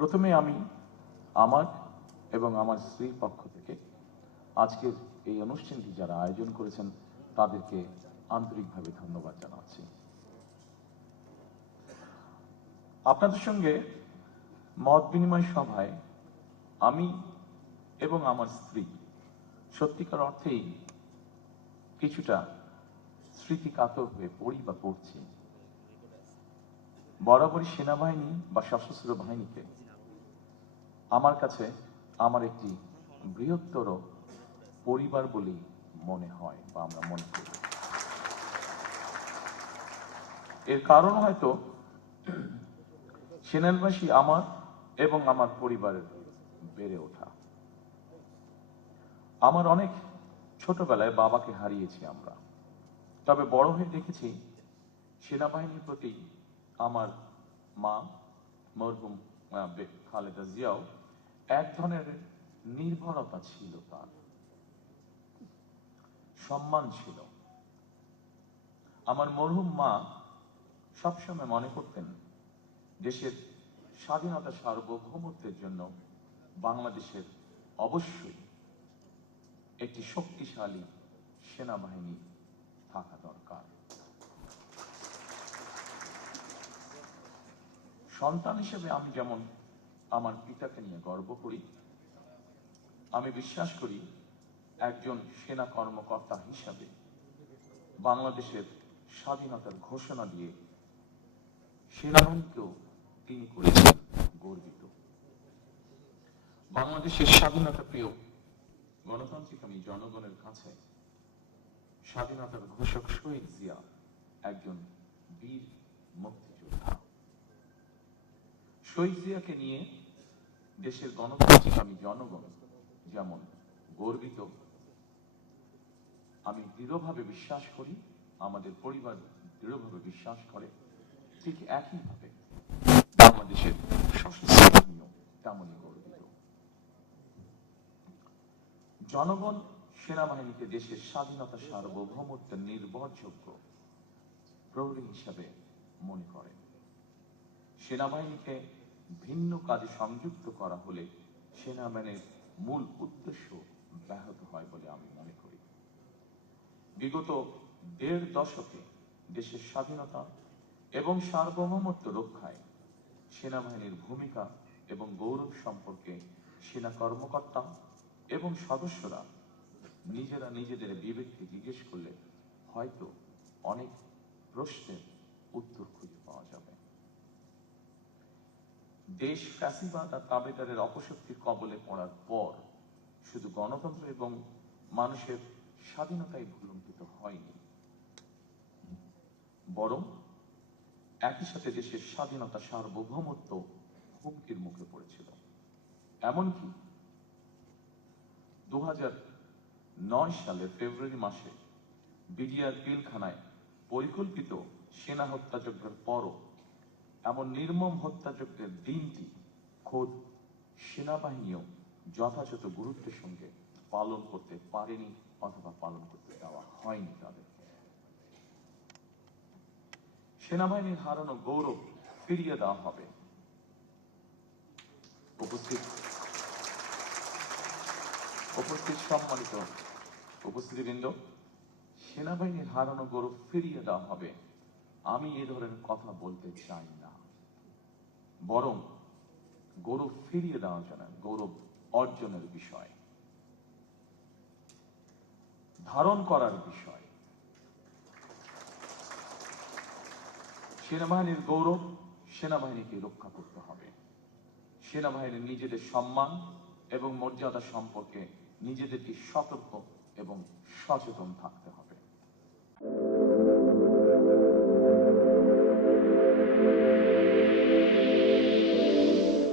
প্রথমে আমি আমার এবং আমার স্ত্রীর পক্ষ থেকে আজকের এই অনুষ্ঠানটি যারা আয়োজন করেছেন তাদেরকে আন্তরিকভাবে ধন্যবাদ জানাচ্ছি। আপনাদের সঙ্গে মত বিনিময় সভায় আমি এবং আমার স্ত্রী সত্যিকার অর্থেই কিছুটা স্মৃতিকাতর হয়ে পড়ি বা পড়ছি। বরাবরই সেনাবাহিনী বা সশস্ত্র বাহিনীকে আমার কাছে আমার একটি বৃহত্তর পরিবার বলেই মনে হয় বা আমরা মনে করি। এর কারণ হয়তো সেনাবাসী আমার এবং আমার পরিবারের বেড়ে ওঠা। আমার অনেক ছোটবেলায় বাবাকে হারিয়েছি আমরা, তবে বড় হয়ে দেখেছি সেনাবাহিনীর প্রতি আমার মা মরহুম খালেদা জিয়াও এক ধরনের নির্ভরতা ছিল, তার সম্মান ছিল। আমার মরহুম মা সবসময় মনে করতেন দেশের স্বাধীনতা সার্বভৌমত্বের জন্য বাংলাদেশের অবশ্যই একটি শক্তিশালী সেনাবাহিনী থাকা দরকার। সন্তান হিসেবে আমি যেমন আমার পিতাকে নিয়ে গর্ব করি, আমি বিশ্বাস করি একজন সেনা কর্মকর্তা হিসাবে বাংলাদেশের স্বাধীনতার ঘোষণা দিয়ে সেনাবাহিনীকেও তিনি করেছেন গর্বিত। বাংলাদেশের স্বাধীনতা প্রিয় গণতান্ত্রিক আমি জনগণের কাছে স্বাধীনতার ঘোষক শহীদ জিয়া একজন বীর মুক্তিযোদ্ধা। শহীদ জিয়াকে নিয়ে দেশের গণতান্ত্রিক আমি জনগণ যেমন গর্বিত, আমি দৃঢ়ভাবে বিশ্বাস করি, আমাদের পরিবার দৃঢ়ভাবে বিশ্বাস করে, ঠিক একইভাবে বাংলাদেশের সশস্ত্র বাহিনীও তেমনই গর্বিত। জনগণ সেনাবাহিনীকে দেশের স্বাধীনতা সার্বভৌমত্বের নির্ভরযোগ্য প্রহরী হিসাবে মনে করে। সেনাবাহিনীকে ভিন্ন কাজে সংযুক্ত করা হলে সেনাবাহিনীর মূল উদ্দেশ্য ব্যাহত হয় বলে আমি মনে করি। বিগত ১.৫ দশকে দেশের স্বাধীনতা এবং সার্বভৌমত্ব রক্ষায় সেনাবাহিনীর ভূমিকা এবং গৌরব সম্পর্কে সেনা কর্মকর্তা এবং সদস্যরা নিজেরা নিজেদের বিবেককে জিজ্ঞেস করলে হয়তো অনেক প্রশ্নের উত্তর খুঁজে পাওয়া যাবে। দেশ ফ্যাসিবাদ আর তাবেদারের অপশক্তির কবলে পড়ার পর শুধু গণতন্ত্র এবং মানুষের স্বাধীনতাই ভুলুণ্ঠিত হয়নি, বরং একই সাথে দেশের স্বাধীনতা সার্বভৌমত্ব হুমকির মুখে পড়েছিল। এমনকি ২০০৯ সালের ফেব্রুয়ারি মাসে বিডিআর পিলখানায় পরিকল্পিত সেনা হত্যাযজ্ঞের পরও এমন নির্মম হত্যাযজ্ঞের দিনটি খোদ সেনাবাহিনীও যথাযথ গুরুত্বের সঙ্গে পালন করতে পারেনি অথবা পালন করতে দেওয়া হয়নি তাদেরকে। সেনাবাহিনীর হারানো গৌরব ফিরিয়ে দেওয়া হবে। উপস্থিত সম্মানিত উপস্থিতিবৃন্দ, সেনাবাহিনীর হারানো গৌরব ফিরিয়ে দেওয়া হবে আমি এ ধরনের কথা বলতে চাই না, বরং গৌরব ফিরিয়ে দেওয়া যায় না, গৌরব অর্জনের বিষয়, ধারণ করার বিষয়। সেনাবাহিনীর গৌরব সেনাবাহিনীকে রক্ষা করতে হবে। সেনাবাহিনীর নিজেদের সম্মান এবং মর্যাদা সম্পর্কে নিজেদেরকে সতর্ক এবং সচেতন থাকতে হবে।